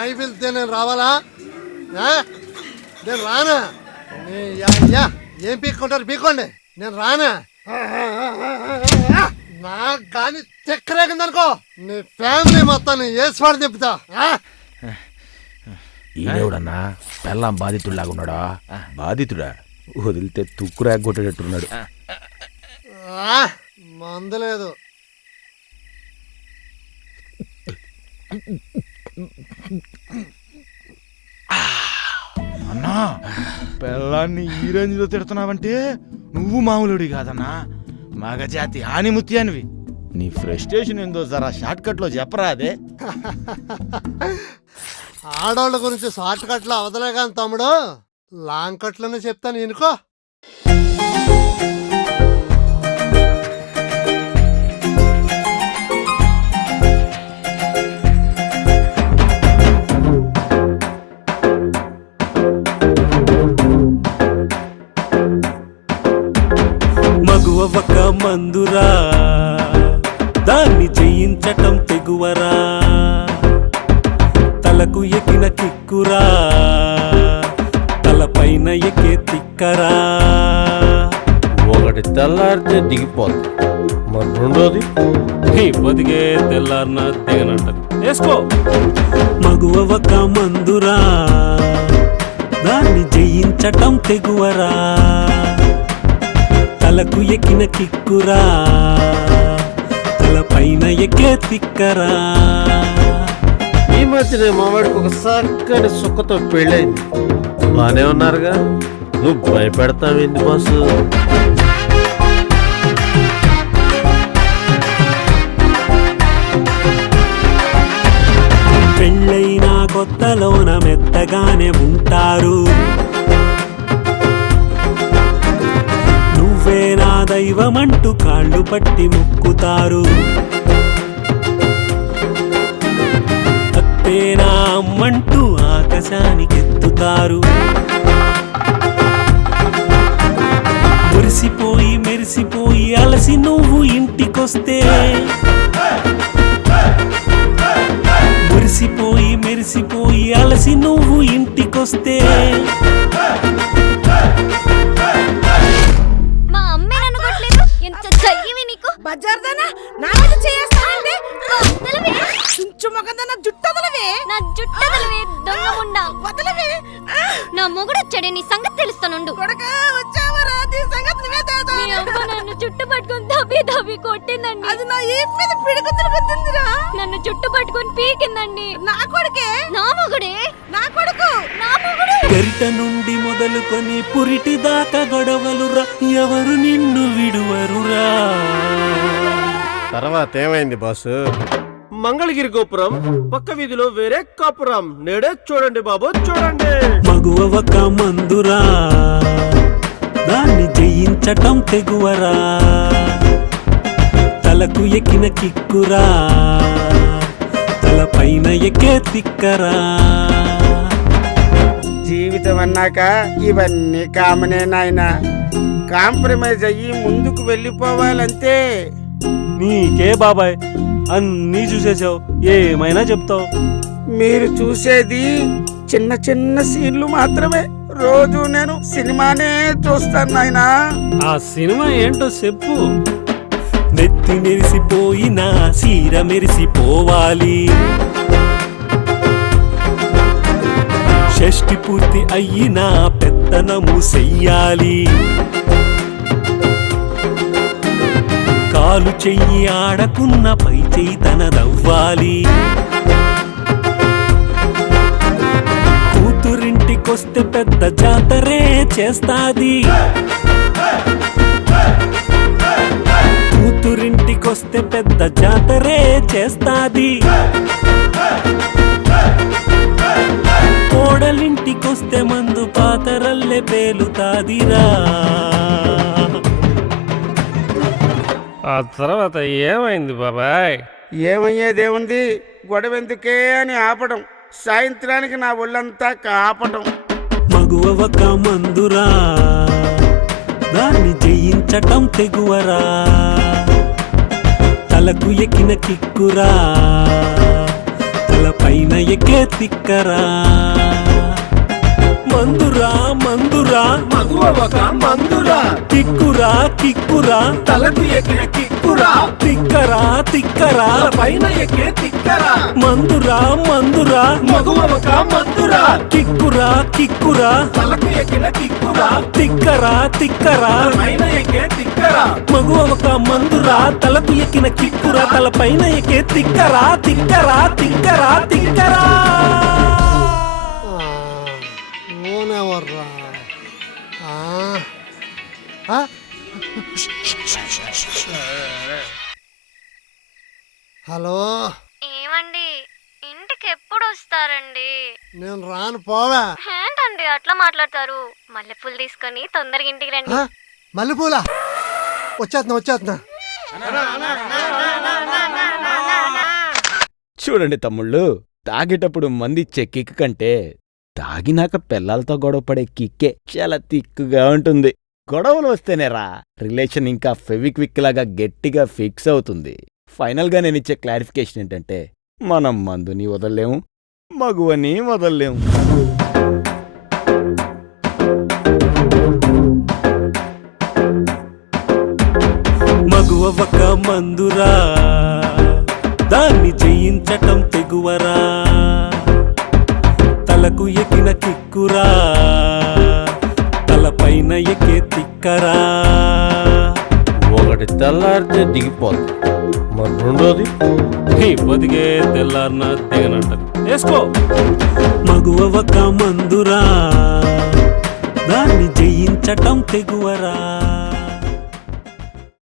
అయి పిలిస్తే నేను రావాలా? నేను రానా? అయ్యా ఏం పీక్కుంటారు పీక్కోండి, నేను రానా? నాకు కానీ చక్కరేగిందనుకో నీ ఫ్యామిలీ మొత్తాన్ని ఏసువాడు చెప్తా. ఈడెవడన్నా పెళ్ళాం బాధితుడిలాగా ఉన్నాడా? బాధితుడా? వదిలితే తుక్కురాగొట్టేటట్టున్నాడు. మందు లేదు. అన్నా పెళ్ళాన్ని ఈ రేంజ్లో తిడుతున్నావంటే నువ్వు మామూలుడి కాదన్నా, మగజాతి ఆనిముత్యానివి. నీ ఫ్రస్ట్రేషన్ ఏందో జరా షార్ట్ కట్ లో చెప్పరా. అదే ఆడవాళ్ళ గురించి షార్ట్ కట్లో అవదలే కానీ తమ్ముడు, లాంగ్ కట్లోనే చెప్తాను ఎనుకో. మగువక మందురా, దాన్ని జయించటం తెగువరా, తలకు ఎక్కిన కిక్కురా, తలపైన ఎక్కే తిక్కరా. ఒకటి తెల్లారితే దిగిపోద్ది, మరి రెండోది బతికే తెల్లారిన దిగనంటది. వేసుకో. మగువక మందురా, దాన్ని జయించటం తెగువరా, తలకు ఎక్కిన కిక్కురా, తలపైన ఎక్కే తిక్కరా. ఈ మధ్యనే మావాడికి ఒక చక్కని సుక్కతో పెళ్ళైంది. బానే ఉన్నారుగా, నువ్వు భయపెడతావేంది బాసు? పెళ్ళైన కొత్తలోన మెత్తగానే ఉంటారు, నువ్వే నా దైవమంటూ కాళ్ళు పట్టి మొక్కుతారు, అత్తే నా అమ్మంటూ ఆకాశానికెత్తుతారు. మురిసిపోయి మెరిసిపోయి అలసి నువ్వు ఇంటికొస్తే, మురిసిపోయి మెరిసిపోయి అలసి నువ్వు ఇంటికొస్తే, బజార్దానా నాది చేస్తానంటే చుంచు మగదన జుట్టదలవే, నా జుట్టదలవే దొంగముండా వదలవే. నా మొగుడు వచ్చాడే, నీ సంగతి తెలుస్తానుండు. కొడకా వచ్చావరా, నీ సంగతి నువ్వే తెలుసా? మీ అమ్మ నన్ను జుట్టు పట్టుకొని దబి దబి కొట్టిందండి. అది నా ఈప్ మీద పిడుగుతులు గుద్దిందిరా. నన్ను జుట్టు పట్టుకొని పీకిందండి. నా కొడుకే, నా మొగుడే, నా కొడుకు, నా మొగుడు. గరిట నుండి మొదలుకొని పురిటి దాకా గొడవలురా, ఎవరు నిన్ను విడువరురా. తర్వాత ఏమైంది బాసు? మంగళగిరి గోపురం పక్క వీధిలో వేరే కాపురం. నేడే చూడండి బాబు చూడండి. మగువక మందురా, దాన్ని జయించటం తెగువరా, తలకు ఎక్కిన కిక్కురా, తలపైన ఎక్కే తిక్కరా. జీవితం అన్నాక ఇవన్నీ కామనే నాయనా. కాంప్రమైజ్ అయ్యి ముందుకు వెళ్ళిపోవాలంతే. నీకే బాబాయ్, అన్నీ చూసేసావు, ఏమైనా చెప్తావు. మీరు చూసేది చిన్న చిన్న సీన్లు మాత్రమే. రోజు నేను సినిమానే చూస్తాను నాయనా. ఆ సినిమా ఏంటో చెప్పు. నెత్తి మెరిసిపోయినా సీర మెరిసిపోవాలి, షష్టి పూర్తి అయ్యినా పెత్తనము చెయ్యాలి, కాలు చెయ్యి ఆడకున్న పై చెయ్యి తనదవ్వాలి, కూతురింటికొస్తే పెద్ద జాతరే చేస్తాది, కూతురింటికొస్తే పెద్ద జాతరే చేస్తాది, కోడలింటికొస్తే మందు పాతరల్లే పేలుతాదిరా. ఆ తర్వాత ఏమైంది బాబాయ్? ఏమయ్యేదేముంది, గొడవెందుకే అని ఆపడం, సాయంత్రానికి నా ఒళ్ళంతా కాపటం. మగువక మందురా, దాన్ని జయించటం తెగువరా, తలకు ఎక్కిన కిక్కురా, తలపై పైన ఎక్కే తిక్కరా మందురా మందురా మగువ ఒక మందురా కిక్కురా కిక్కురా తలకు ఎక్కిన కిక్కురా తిక్కరా తిక్కరా పైన ఎక్కే తిక్కరా మందురా మందురా మగువ ఒక మందురా కిక్కురా కిక్కురా తలకు ఎక్కిన కిక్కురా తిక్కరా తిక్కరా పైన ఎక్కే తిక్కరా మగువ ఒక మందురా తలకు ఎక్కిన కిక్కురా తల పైన ఎక్కే తిక్కరా తిక్కరా తిక్కరా తిక్కరా ఓనెవర్రా హలో ఏమండి ఇంటికి ఎప్పుడు వస్తారండి? నేను రాను పోవా. ఏంటండి అట్లా మాట్లాడతారు? మల్లెపూలు తీసుకొని తొందరగా ఇంటికి రండి. మల్లెపూల వచ్చేస్తున్నా చూడండి తమ్ముళ్ళు, తాగేటప్పుడు మందిచ్చే కిక్ కంటే తాగినాక పిల్లలతో గొడవపడే కిక్కే చాలా తిక్కుగా ఉంటుంది. గొడవలు వస్తేనేరా రిలేషన్ ఇంకా ఫెవిక్విక్ లాగా గట్టిగా ఫిక్స్ అవుతుంది. ఫైనల్గా నేనిచ్చే క్లారిఫికేషన్ ఏంటంటే, మనం మందుని వదల్లేము, మగువని వదల్లేము. మగువ ఒక మందురా, దాన్ని జయించటం తెగువరా, తలకు ఎక్కిన కిక్కురా, తల పైన ఎక్కే తిక్కరా. ఒకటి తెల్లారితే దిగిపోద్ది, మరి రెండోది బతికే తెల్లారిన తెగనంటది. వేసుకో. మగువ ఒక మందురా, దాన్ని జయించటం తెగువరా.